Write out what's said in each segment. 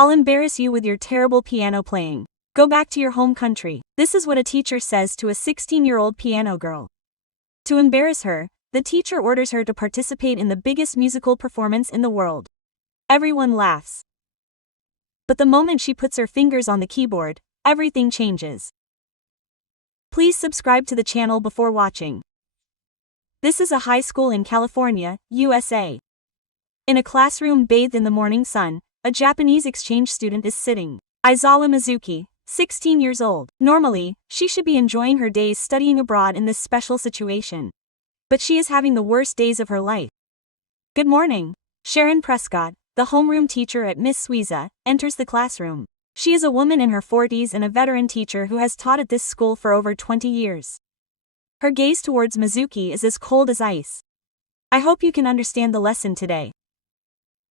I'll embarrass you with your terrible piano playing. Go back to your home country. This is what a teacher says to a 16-year-old piano girl. To embarrass her, the teacher orders her to participate in the biggest musical performance in the world. Everyone laughs. But the moment she puts her fingers on the keyboard, everything changes. Please subscribe to the channel before watching. This is a high school in California, USA. In a classroom bathed in the morning sun, a Japanese exchange student is sitting. Aizawa Mizuki, 16 years old. Normally, she should be enjoying her days studying abroad in this special situation. But she is having the worst days of her life. Good morning. Sharon Prescott, the homeroom teacher at Miss Suiza, enters the classroom. She is a woman in her 40s and a veteran teacher who has taught at this school for over 20 years. Her gaze towards Mizuki is as cold as ice. I hope you can understand the lesson today.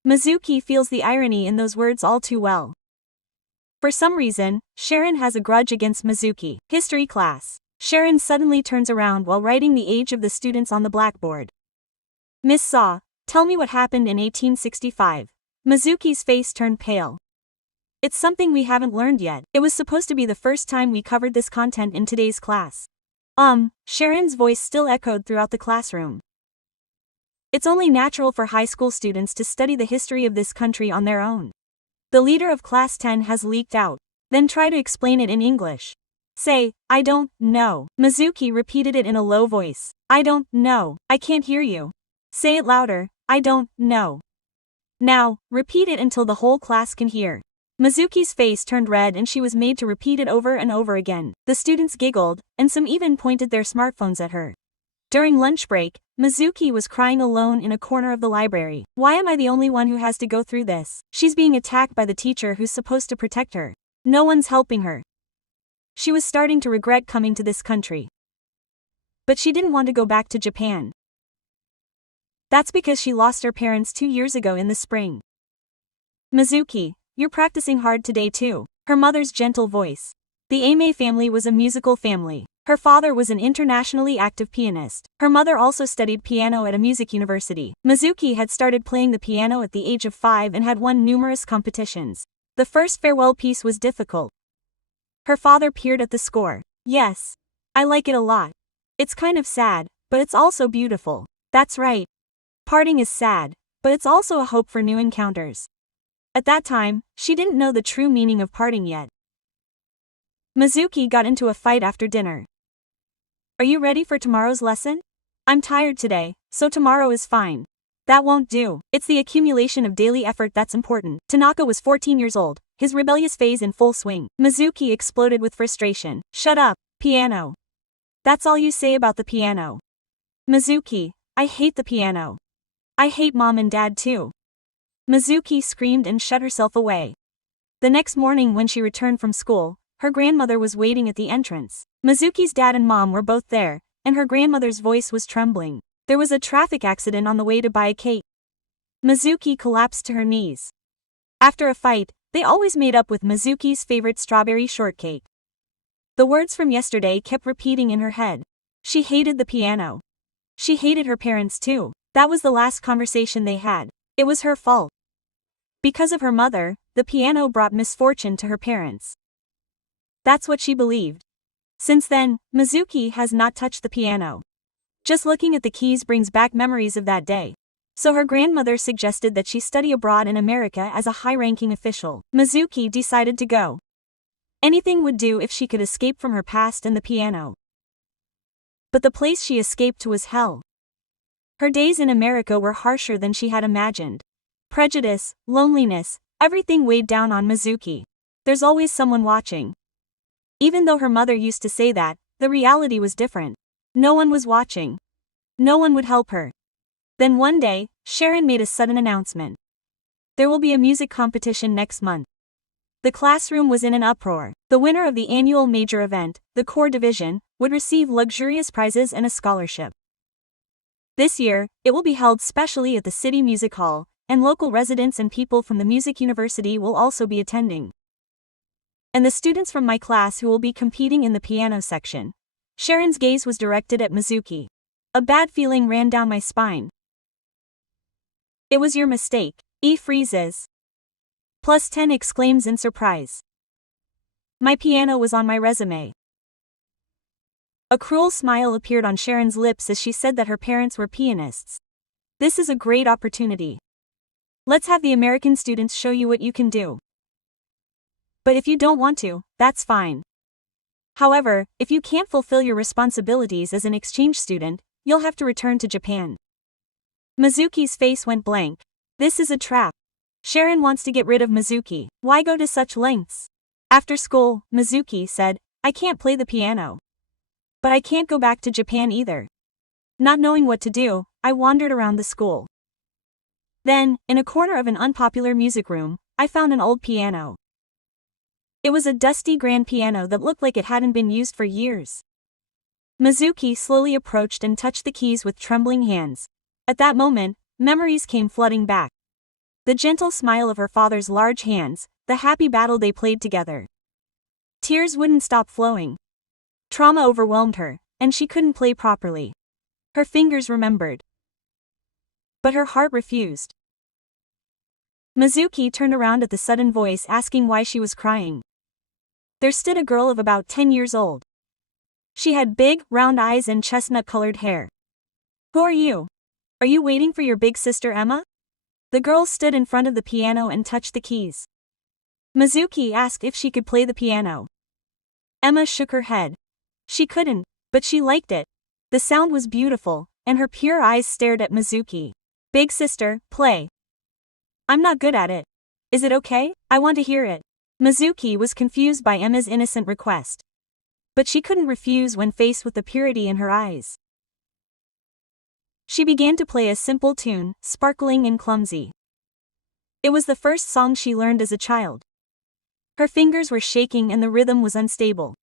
Mizuki feels the irony in those words all too well. For some reason, Sharon has a grudge against Mizuki. History class. Sharon suddenly turns around while writing the age of the students on the blackboard. Miss Saw, tell me what happened in 1865. Mizuki's face turned pale. It's something we haven't learned yet. It was supposed to be the first time we covered this content in today's class. Sharon's voice still echoed throughout the classroom. It's only natural for high school students to study the history of this country on their own. The leader of class 10 has leaked out. Then try to explain it in English. Say, I don't know. Mizuki repeated it in a low voice. I don't know. I can't hear you. Say it louder. I don't know. Now, repeat it until the whole class can hear. Mizuki's face turned red and she was made to repeat it over and over again. The students giggled, and some even pointed their smartphones at her. During lunch break, Mizuki was crying alone in a corner of the library. Why am I the only one who has to go through this? She's being attacked by the teacher who's supposed to protect her. No one's helping her. She was starting to regret coming to this country. But she didn't want to go back to Japan. That's because she lost her parents 2 years ago in the spring. Mizuki, you're practicing hard today too. Her mother's gentle voice. The Aimee family was a musical family. Her father was an internationally active pianist. Her mother also studied piano at a music university. Mizuki had started playing the piano at the age of 5 and had won numerous competitions. The first farewell piece was difficult. Her father peered at the score. Yes. I like it a lot. It's kind of sad, but it's also beautiful. That's right. Parting is sad, but it's also a hope for new encounters. At that time, she didn't know the true meaning of parting yet. Mizuki got into a fight after dinner. Are you ready for tomorrow's lesson? I'm tired today, so tomorrow is fine. That won't do. It's the accumulation of daily effort that's important. Tanaka was 14 years old, his rebellious phase in full swing. Mizuki exploded with frustration. Shut up, piano. That's all you say about the piano. Mizuki, I hate the piano. I hate mom and dad too. Mizuki screamed and shut herself away. The next morning when she returned from school, her grandmother was waiting at the entrance. Mizuki's dad and mom were both there, and her grandmother's voice was trembling. There was a traffic accident on the way to buy a cake. Mizuki collapsed to her knees. After a fight, they always made up with Mizuki's favorite strawberry shortcake. The words from yesterday kept repeating in her head. She hated the piano. She hated her parents too. That was the last conversation they had. It was her fault. Because of her mother, the piano brought misfortune to her parents. That's what she believed. Since then, Mizuki has not touched the piano. Just looking at the keys brings back memories of that day. So her grandmother suggested that she study abroad in America as a high-ranking official. Mizuki decided to go. Anything would do if she could escape from her past and the piano. But the place she escaped to was hell. Her days in America were harsher than she had imagined. Prejudice, loneliness, everything weighed down on Mizuki. There's always someone watching. Even though her mother used to say that, the reality was different. No one was watching. No one would help her. Then one day, Sharon made a sudden announcement. There will be a music competition next month. The classroom was in an uproar. The winner of the annual major event, the core division, would receive luxurious prizes and a scholarship. This year, it will be held specially at the City Music Hall, and local residents and people from the music university will also be attending. And the students from my class who will be competing in the piano section. Sharon's gaze was directed at Mizuki. A bad feeling ran down my spine. It was your mistake. E freezes. Plus 10 exclaims in surprise. My piano was on my resume. A cruel smile appeared on Sharon's lips as she said that her parents were pianists. This is a great opportunity. Let's have the American students show you what you can do. But if you don't want to, that's fine. However, if you can't fulfill your responsibilities as an exchange student, you'll have to return to Japan. Mizuki's face went blank. This is a trap. Sharon wants to get rid of Mizuki. Why go to such lengths? After school, Mizuki said, I can't play the piano. But I can't go back to Japan either. Not knowing what to do, I wandered around the school. Then, in a corner of an unpopular music room, I found an old piano. It was a dusty grand piano that looked like it hadn't been used for years. Mizuki slowly approached and touched the keys with trembling hands. At that moment, memories came flooding back. The gentle smile of her father's large hands, the happy battle they played together. Tears wouldn't stop flowing. Trauma overwhelmed her, and she couldn't play properly. Her fingers remembered. But her heart refused. Mizuki turned around at the sudden voice asking why she was crying. There stood a girl of about 10 years old. She had big, round eyes and chestnut-colored hair. Who are you? Are you waiting for your big sister Emma? The girl stood in front of the piano and touched the keys. Mizuki asked if she could play the piano. Emma shook her head. She couldn't, but she liked it. The sound was beautiful, and her pure eyes stared at Mizuki. Big sister, play. I'm not good at it. Is it okay? I want to hear it. Mizuki was confused by Emma's innocent request. But she couldn't refuse when faced with the purity in her eyes. She began to play a simple tune, sparkling and clumsy. It was the first song she learned as a child. Her fingers were shaking and the rhythm was unstable.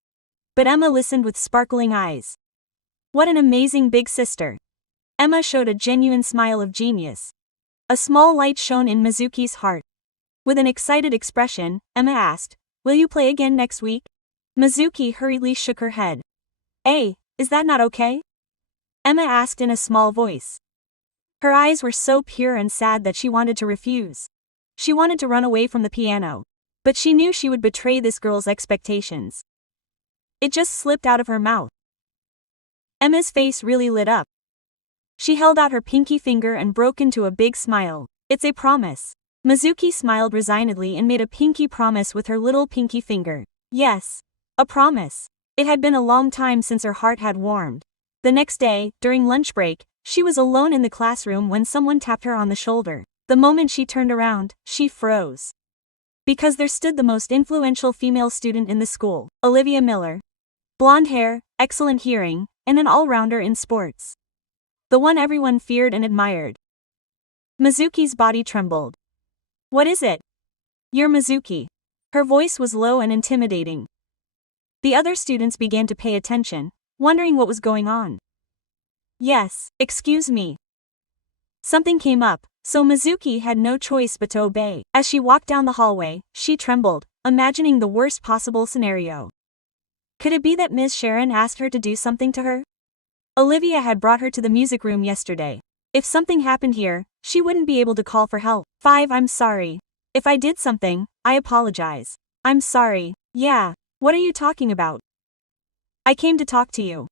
But Emma listened with sparkling eyes. What an amazing big sister. Emma showed a genuine smile of genius. A small light shone in Mizuki's heart. With an excited expression, Emma asked, Will you play again next week? Mizuki hurriedly shook her head. Hey, is that not okay? Emma asked in a small voice. Her eyes were so pure and sad that she wanted to refuse. She wanted to run away from the piano. But she knew she would betray this girl's expectations. It just slipped out of her mouth. Emma's face really lit up. She held out her pinky finger and broke into a big smile. It's a promise. Mizuki smiled resignedly and made a pinky promise with her little pinky finger. Yes. A promise. It had been a long time since her heart had warmed. The next day, during lunch break, she was alone in the classroom when someone tapped her on the shoulder. The moment she turned around, she froze. Because there stood the most influential female student in the school, Olivia Miller. Blonde hair, excellent hearing, and an all-rounder in sports. The one everyone feared and admired. Mizuki's body trembled. What is it? You're Mizuki. Her voice was low and intimidating. The other students began to pay attention, wondering what was going on. Yes, excuse me. Something came up, so Mizuki had no choice but to obey. As she walked down the hallway, she trembled, imagining the worst possible scenario. Could it be that Ms. Sharon asked her to do something to her? Olivia had brought her to the music room yesterday. If something happened here, she wouldn't be able to call for help. 5. I'm sorry. If I did something, I apologize. I'm sorry. Yeah, what are you talking about? I came to talk to you.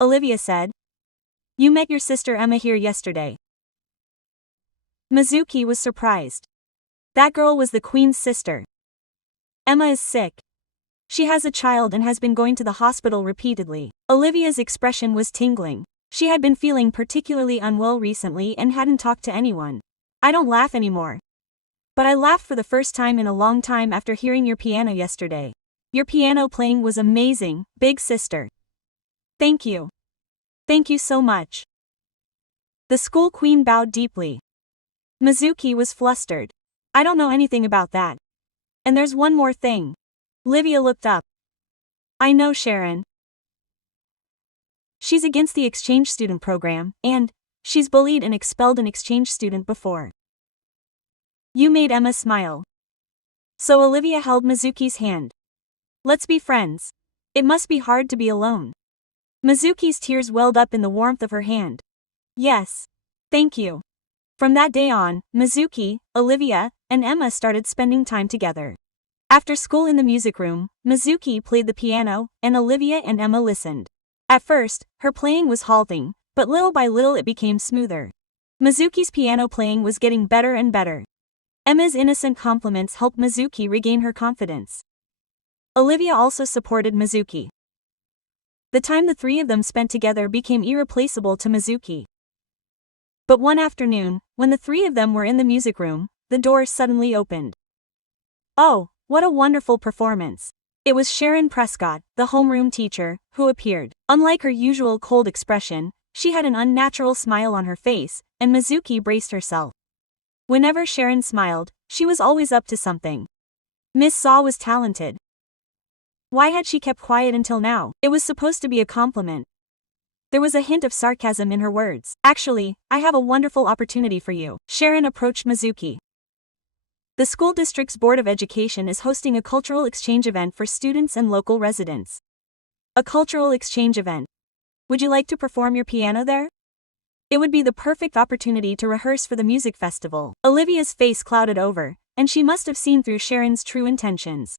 Olivia said. You met your sister Emma here yesterday. Mizuki was surprised. That girl was the queen's sister. Emma is sick. She has a child and has been going to the hospital repeatedly. Olivia's expression was tingling. She had been feeling particularly unwell recently and hadn't talked to anyone. I don't laugh anymore. But I laughed for the first time in a long time after hearing your piano yesterday. Your piano playing was amazing, big sister. Thank you. Thank you so much. The school queen bowed deeply. Mizuki was flustered. I don't know anything about that. And there's one more thing. Olivia looked up. I know Sharon. She's against the exchange student program, and she's bullied and expelled an exchange student before. You made Emma smile. So Olivia held Mizuki's hand. Let's be friends. It must be hard to be alone. Mizuki's tears welled up in the warmth of her hand. Yes. Thank you. From that day on, Mizuki, Olivia, and Emma started spending time together. After school in the music room, Mizuki played the piano, and Olivia and Emma listened. At first, her playing was halting, but little by little it became smoother. Mizuki's piano playing was getting better and better. Emma's innocent compliments helped Mizuki regain her confidence. Olivia also supported Mizuki. The time the three of them spent together became irreplaceable to Mizuki. But one afternoon, when the three of them were in the music room, the door suddenly opened. Oh, what a wonderful performance! It was Sharon Prescott, the homeroom teacher, who appeared. Unlike her usual cold expression, she had an unnatural smile on her face, and Mizuki braced herself. Whenever Sharon smiled, she was always up to something. Miss Saw was talented. Why had she kept quiet until now? It was supposed to be a compliment. There was a hint of sarcasm in her words. Actually, I have a wonderful opportunity for you. Sharon approached Mizuki. The school district's Board of Education is hosting a cultural exchange event for students and local residents. A cultural exchange event. Would you like to perform your piano there? It would be the perfect opportunity to rehearse for the music festival. Olivia's face clouded over, and she must have seen through Sharon's true intentions.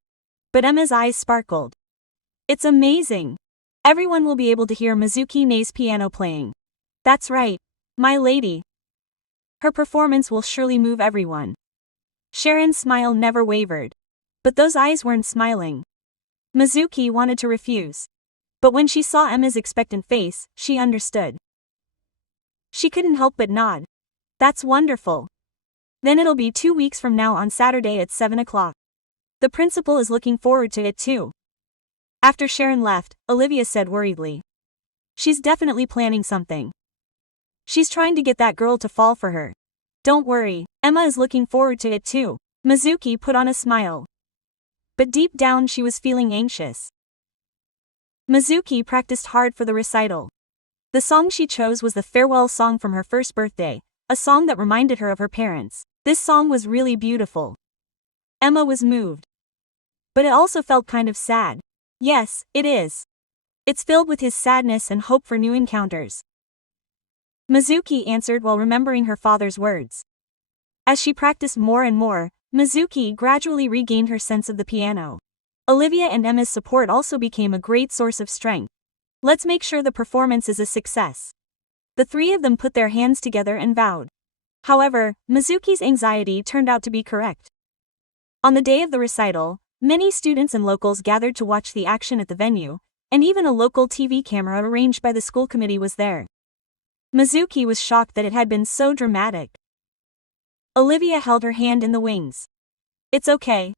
But Emma's eyes sparkled. It's amazing! Everyone will be able to hear Mizuki Nei's piano playing. That's right, my lady. Her performance will surely move everyone. Sharon's smile never wavered. But those eyes weren't smiling. Mizuki wanted to refuse. But when she saw Emma's expectant face, she understood. She couldn't help but nod. That's wonderful. Then it'll be 2 weeks from now on Saturday at 7 o'clock. The principal is looking forward to it too. After Sharon left, Olivia said worriedly. She's definitely planning something. She's trying to get that girl to fall for her. Don't worry, Emma is looking forward to it too. Mizuki put on a smile. But deep down she was feeling anxious. Mizuki practiced hard for the recital. The song she chose was the farewell song from her first birthday, a song that reminded her of her parents. This song was really beautiful. Emma was moved. But it also felt kind of sad. Yes, it is. It's filled with his sadness and hope for new encounters. Mizuki answered while remembering her father's words. As she practiced more and more, Mizuki gradually regained her sense of the piano. Olivia and Emma's support also became a great source of strength. Let's make sure the performance is a success. The three of them put their hands together and vowed. However, Mizuki's anxiety turned out to be correct. On the day of the recital, many students and locals gathered to watch the action at the venue, and even a local TV camera arranged by the school committee was there. Mizuki was shocked that it had been so dramatic. Olivia held her hand in the wings. It's okay.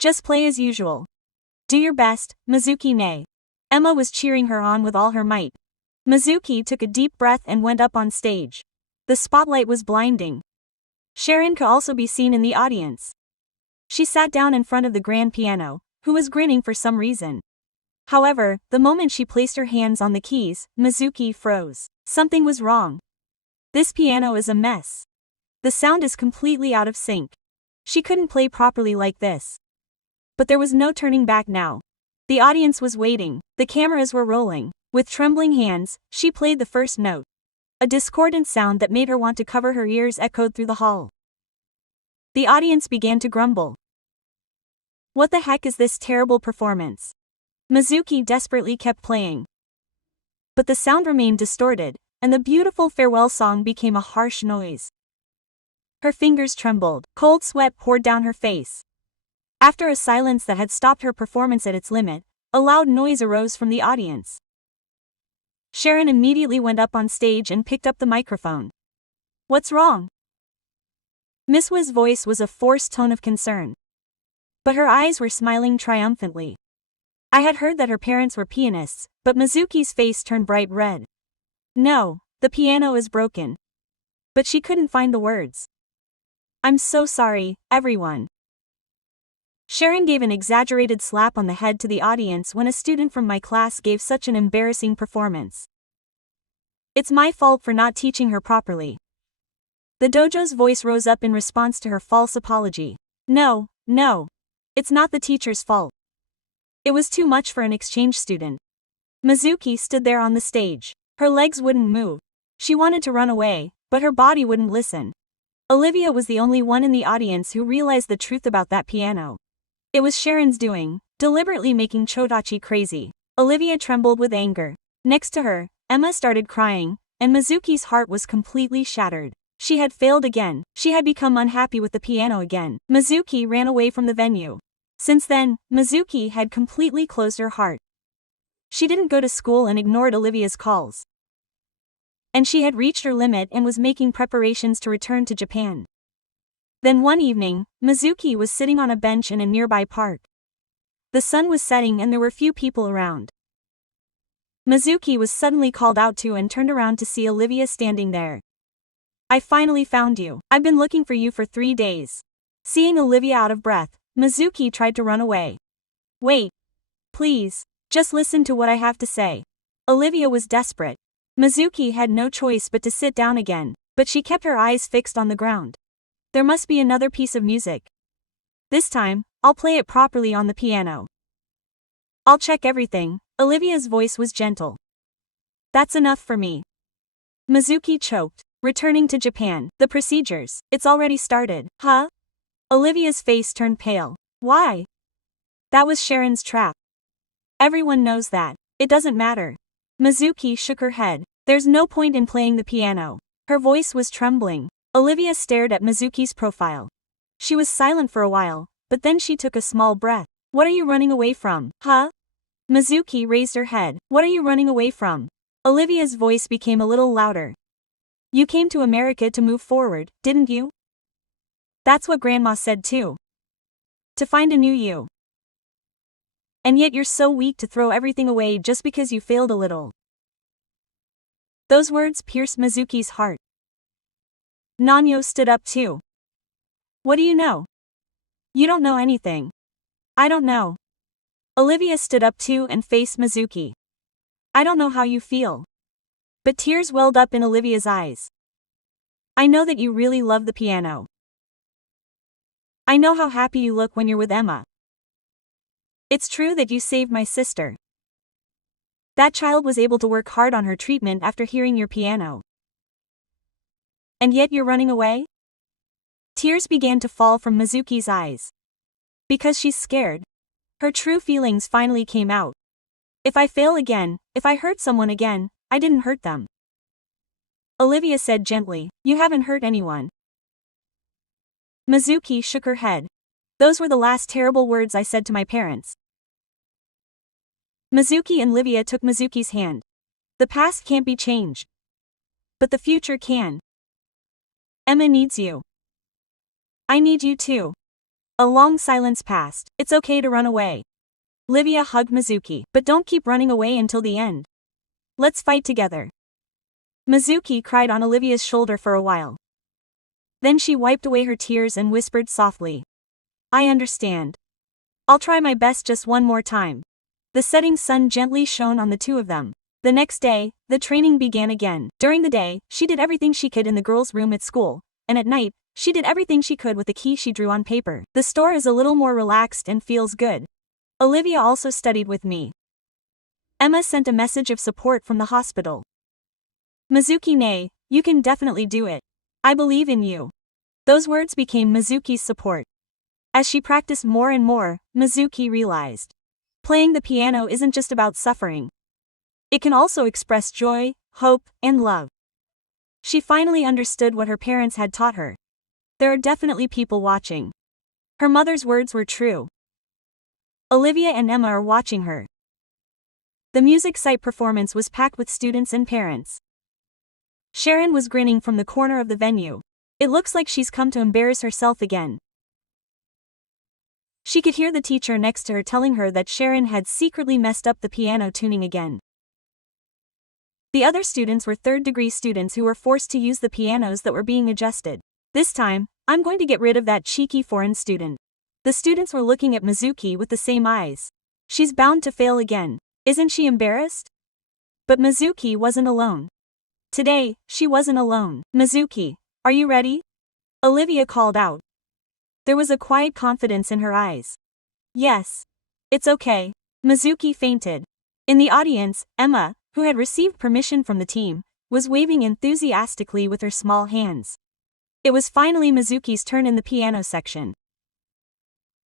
Just play as usual. Do your best, Mizuki Nei. Emma was cheering her on with all her might. Mizuki took a deep breath and went up on stage. The spotlight was blinding. Sharon could also be seen in the audience. She sat down in front of the grand piano, who was grinning for some reason. However, the moment she placed her hands on the keys, Mizuki froze. Something was wrong. This piano is a mess. The sound is completely out of sync. She couldn't play properly like this. But there was no turning back now. The audience was waiting, the cameras were rolling. With trembling hands, she played the first note. A discordant sound that made her want to cover her ears echoed through the hall. The audience began to grumble. What the heck is this terrible performance? Mizuki desperately kept playing. But the sound remained distorted, and the beautiful farewell song became a harsh noise. Her fingers trembled, cold sweat poured down her face. After a silence that had stopped her performance at its limit, a loud noise arose from the audience. Sharon immediately went up on stage and picked up the microphone. What's wrong? Miss Wa's voice was a forced tone of concern. But her eyes were smiling triumphantly. I had heard that her parents were pianists, but Mizuki's face turned bright red. No, the piano is broken. But she couldn't find the words. I'm so sorry, everyone. Sharon gave an exaggerated slap on the head to the audience when a student from my class gave such an embarrassing performance. It's my fault for not teaching her properly. The dojo's voice rose up in response to her false apology. No, it's not the teacher's fault. It was too much for an exchange student. Mizuki stood there on the stage. Her legs wouldn't move. She wanted to run away, but her body wouldn't listen. Olivia was the only one in the audience who realized the truth about that piano. It was Sharon's doing, deliberately making Chodachi crazy. Olivia trembled with anger. Next to her, Emma started crying, and Mizuki's heart was completely shattered. She had failed again. She had become unhappy with the piano again. Mizuki ran away from the venue. Since then, Mizuki had completely closed her heart. She didn't go to school and ignored Olivia's calls. And she had reached her limit and was making preparations to return to Japan. Then one evening, Mizuki was sitting on a bench in a nearby park. The sun was setting and there were few people around. Mizuki was suddenly called out to and turned around to see Olivia standing there. "I finally found you. I've been looking for you for 3 days. Seeing Olivia out of breath, Mizuki tried to run away. "Wait. Please. Just listen to what I have to say." Olivia was desperate. Mizuki had no choice but to sit down again, but she kept her eyes fixed on the ground. "There must be another piece of music. This time, I'll play it properly on the piano. I'll check everything." Olivia's voice was gentle. "That's enough for me." Mizuki choked. "Returning to Japan, the procedures, it's already started." "Huh?" Olivia's face turned pale. "Why?" "That was Sharon's trap. Everyone knows that. It doesn't matter." Mizuki shook her head. "There's no point in playing the piano." Her voice was trembling. Olivia stared at Mizuki's profile. She was silent for a while, but then she took a small breath. "What are you running away from, huh?" Mizuki raised her head. "What are you running away from?" Olivia's voice became a little louder. "You came to America to move forward, didn't you? That's what Grandma said too. To find a new you. And yet you're so weak to throw everything away just because you failed a little." Those words pierced Mizuki's heart. Nanyo stood up too. "What do you know? You don't know anything." "I don't know." Olivia stood up too and faced Mizuki. "I don't know how you feel." But tears welled up in Olivia's eyes. "I know that you really love the piano. I know how happy you look when you're with Emma. It's true that you saved my sister. That child was able to work hard on her treatment after hearing your piano. And yet you're running away?" Tears began to fall from Mizuki's eyes. "Because she's scared." Her true feelings finally came out. "If I fail again, if I hurt someone again, I didn't hurt them." Olivia said gently, "You haven't hurt anyone." Mizuki shook her head. "Those were the last terrible words I said to my parents." Mizuki and Olivia took Mizuki's hand. "The past can't be changed. But the future can. Emma needs you. I need you too." A long silence passed. "It's okay to run away." Olivia hugged Mizuki. "But don't keep running away until the end. Let's fight together." Mizuki cried on Olivia's shoulder for a while. Then she wiped away her tears and whispered softly, "I understand. I'll try my best just one more time." The setting sun gently shone on the two of them. The next day, the training began again. During the day, she did everything she could in the girls' room at school, and at night, she did everything she could with the key she drew on paper. The store is a little more relaxed and feels good. Olivia also studied with me. Emma sent a message of support from the hospital. "Mizuki Nei, you can definitely do it. I believe in you." Those words became Mizuki's support. As she practiced more and more, Mizuki realized playing the piano isn't just about suffering. It can also express joy, hope, and love. She finally understood what her parents had taught her. There are definitely people watching. Her mother's words were true. Olivia and Emma are watching her. The music site performance was packed with students and parents. Sharon was grinning from the corner of the venue. It looks like she's come to embarrass herself again. She could hear the teacher next to her telling her that Sharon had secretly messed up the piano tuning again. The other students were third-degree students who were forced to use the pianos that were being adjusted. "This time, I'm going to get rid of that cheeky foreign student." The students were looking at Mizuki with the same eyes. She's bound to fail again. Isn't she embarrassed? But Mizuki wasn't alone. Today, she wasn't alone. "Mizuki, are you ready?" Olivia called out. There was a quiet confidence in her eyes. "Yes. It's okay." Mizuki fainted. In the audience, Emma, who had received permission from the team, was waving enthusiastically with her small hands. It was finally Mizuki's turn in the piano section.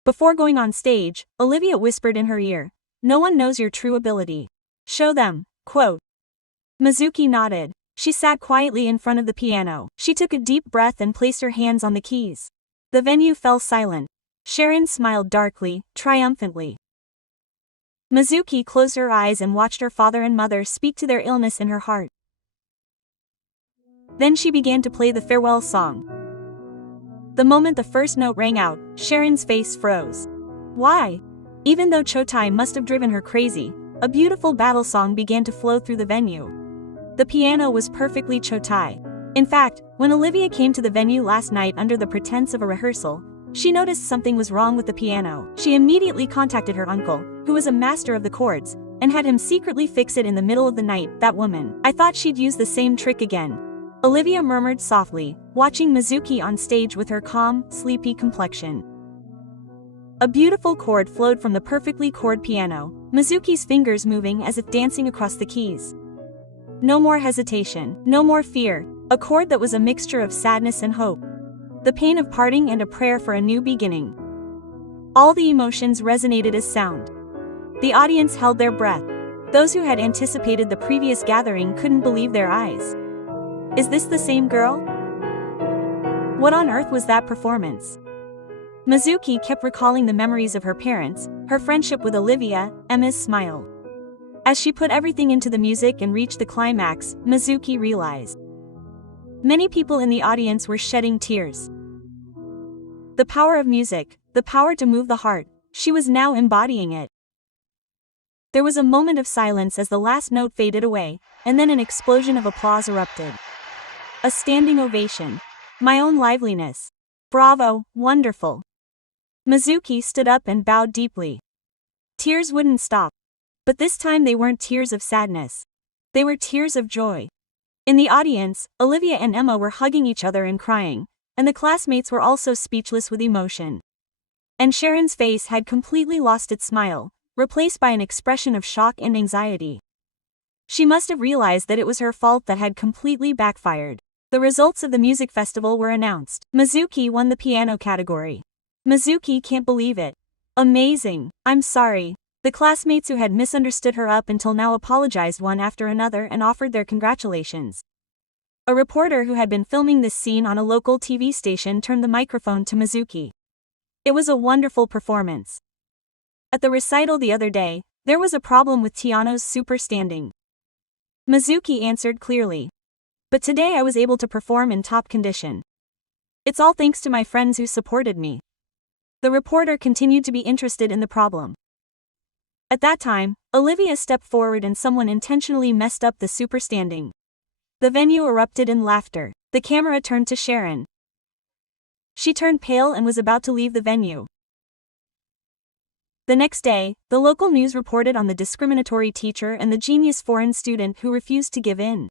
Before going on stage, Olivia whispered in her ear, "No one knows your true ability. Show them." Quote. Mizuki nodded. She sat quietly in front of the piano. She took a deep breath and placed her hands on the keys. The venue fell silent. Sharon smiled darkly, triumphantly. Mizuki closed her eyes and watched her father and mother speak to their illness in her heart. Then she began to play the farewell song. The moment the first note rang out, Sharon's face froze. Why? Even though Chotai must have driven her crazy, a beautiful battle song began to flow through the venue. The piano was perfectly Chotai. In fact, when Olivia came to the venue last night under the pretense of a rehearsal, she noticed something was wrong with the piano. She immediately contacted her uncle, who was a master of the chords, and had him secretly fix it in the middle of the night. That woman. I thought she'd use the same trick again. Olivia murmured softly, watching Mizuki on stage with her calm, sleepy complexion. A beautiful chord flowed from the perfectly chord piano, Mizuki's fingers moving as if dancing across the keys. No more hesitation, no more fear, a chord that was a mixture of sadness and hope. The pain of parting and a prayer for a new beginning. All the emotions resonated as sound. The audience held their breath. Those who had anticipated the previous gathering couldn't believe their eyes. Is this the same girl? What on earth was that performance? Mizuki kept recalling the memories of her parents, her friendship with Olivia, Emma's smile. As she put everything into the music and reached the climax, Mizuki realized. Many people in the audience were shedding tears. The power of music, the power to move the heart, she was now embodying it. There was a moment of silence as the last note faded away, and then an explosion of applause erupted. A standing ovation. My own liveliness. Bravo, wonderful. Mizuki stood up and bowed deeply. Tears wouldn't stop. But this time they weren't tears of sadness. They were tears of joy. In the audience, Olivia and Emma were hugging each other and crying, and the classmates were also speechless with emotion. And Sharon's face had completely lost its smile, replaced by an expression of shock and anxiety. She must have realized that it was her fault that had completely backfired. The results of the music festival were announced. Mizuki won the piano category. Mizuki can't believe it. Amazing. I'm sorry. The classmates who had misunderstood her up until now apologized one after another and offered their congratulations. A reporter who had been filming this scene on a local TV station turned the microphone to Mizuki. It was a wonderful performance. At the recital the other day, there was a problem with Tiano's super standing. Mizuki answered clearly. But today I was able to perform in top condition. It's all thanks to my friends who supported me. The reporter continued to be interested in the problem. At that time, Olivia stepped forward and someone intentionally messed up the super standing. The venue erupted in laughter. The camera turned to Sharon. She turned pale and was about to leave the venue. The next day, the local news reported on the discriminatory teacher and the genius foreign student who refused to give in.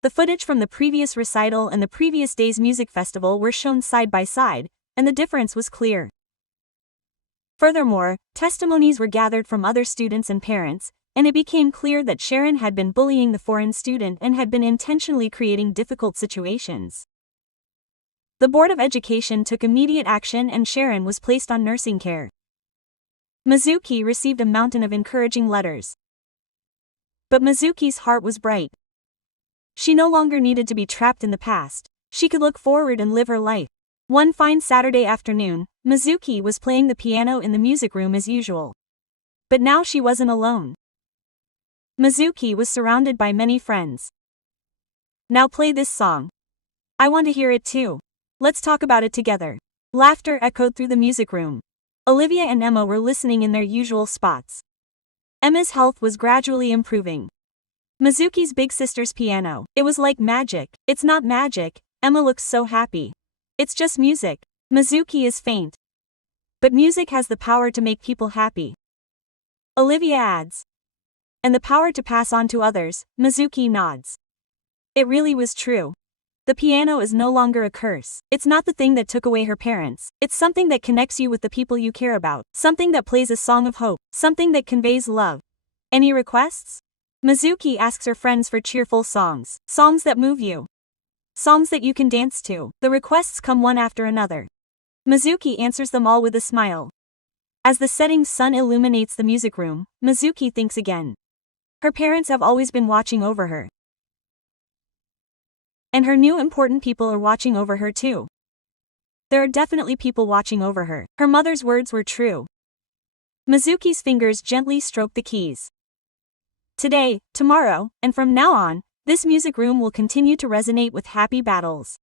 The footage from the previous recital and the previous day's music festival were shown side by side, and the difference was clear. Furthermore, testimonies were gathered from other students and parents, and it became clear that Sharon had been bullying the foreign student and had been intentionally creating difficult situations. The Board of Education took immediate action and Sharon was placed on nursing care. Mizuki received a mountain of encouraging letters. But Mizuki's heart was bright. She no longer needed to be trapped in the past. She could look forward and live her life. One fine Saturday afternoon, Mizuki was playing the piano in the music room as usual. But now she wasn't alone. Mizuki was surrounded by many friends. Now play this song. I want to hear it too. Let's talk about it together. Laughter echoed through the music room. Olivia and Emma were listening in their usual spots. Emma's health was gradually improving. Mizuki's big sister's piano. It was like magic. It's not magic. Emma looks so happy. It's just music. Mizuki is faint. But music has the power to make people happy. Olivia adds. And the power to pass on to others, Mizuki nods. It really was true. The piano is no longer a curse. It's not the thing that took away her parents. It's something that connects you with the people you care about. Something that plays a song of hope. Something that conveys love. Any requests? Mizuki asks her friends for cheerful songs. Songs that move you. Songs that you can dance to. The requests come one after another. Mizuki answers them all with a smile. As the setting sun illuminates the music room, Mizuki thinks again. Her parents have always been watching over her. And her new important people are watching over her too. There are definitely people watching over her. Her mother's words were true. Mizuki's fingers gently stroke the keys. Today, tomorrow, and from now on, this music room will continue to resonate with happy battles.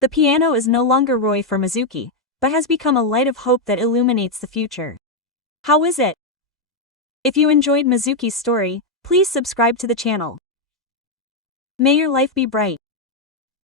The piano is no longer Roy for Mizuki, but has become a light of hope that illuminates the future. How is it? If you enjoyed Mizuki's story, please subscribe to the channel. May your life be bright.